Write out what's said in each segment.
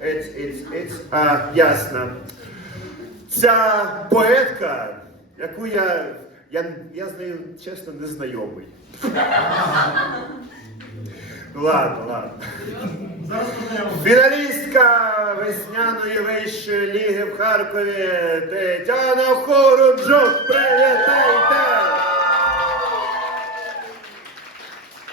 It's, it's, it's, а, ясно. Ця поетка, яку я, я, я з нею, чесно, не знайомий. Ладно, ладно. Фіналістка весняної вищої ліги в Харкові Тетяна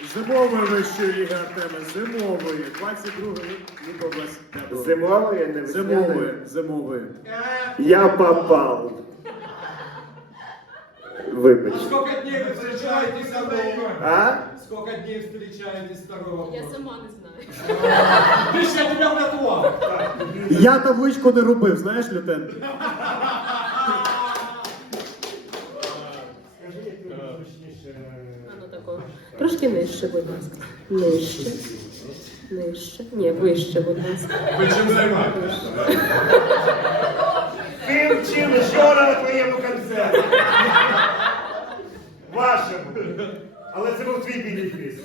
Зимової вищої ліги Артема, зимової, 22 ліг область. Зимової, не весняної? Зимової, зимової. Я попав. Вибач. Сколько дней вы встречаетесь второго? А? Сколько дней встречаетесь второго? Я сама не знаю. Видишь, я тебя врятував. Я табличку не робив, знаєш, лютен? Трошки нижче, будь ласка. Нижче. Нижче. Ні, вище, будь ласка. Ви чим займаєтесь? Ти вчив вчора на твоєму концерті. Вашому. Але це був твій бенефіс.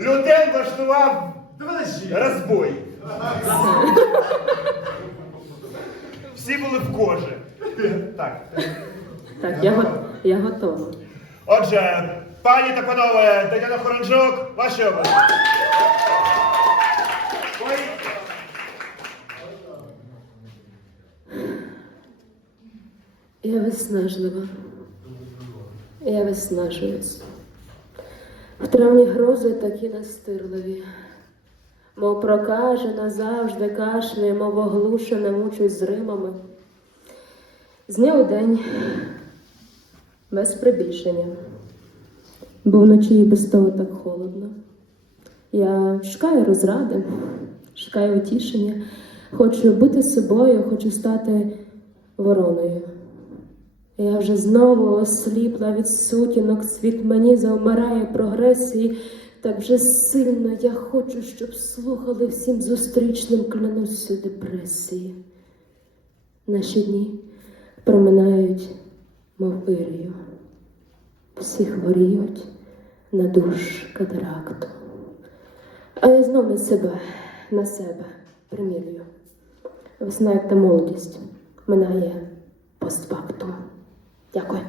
Лютен влаштував розбой. Всі були в кожі. Так. Так, я, го- я готова. Отже, пані та панове, Тетяна Хоронжук, ваші області. Я виснажлива. Я виснажуюсь. В травні грози такі настирливі. Мов прокажена завжди кашляє, мов оглушена, мучусь з римами. З дня день, без прибільшення. Бо вночі і без того так холодно. Я шукаю розради, шукаю утішення, хочу бути собою, хочу стати вороною. Я вже знову осліпла від сутінок, світ мені завмирає прогресії. Так вже сильно я хочу, щоб слухали всім зустрічним клянусь депресії. Наші дні проминають, мов ірію. Всі хворіють на душ катаракту. А я знов на себе, на себе примірюю. Весна, як та молодість, минає постфактум. Дякую.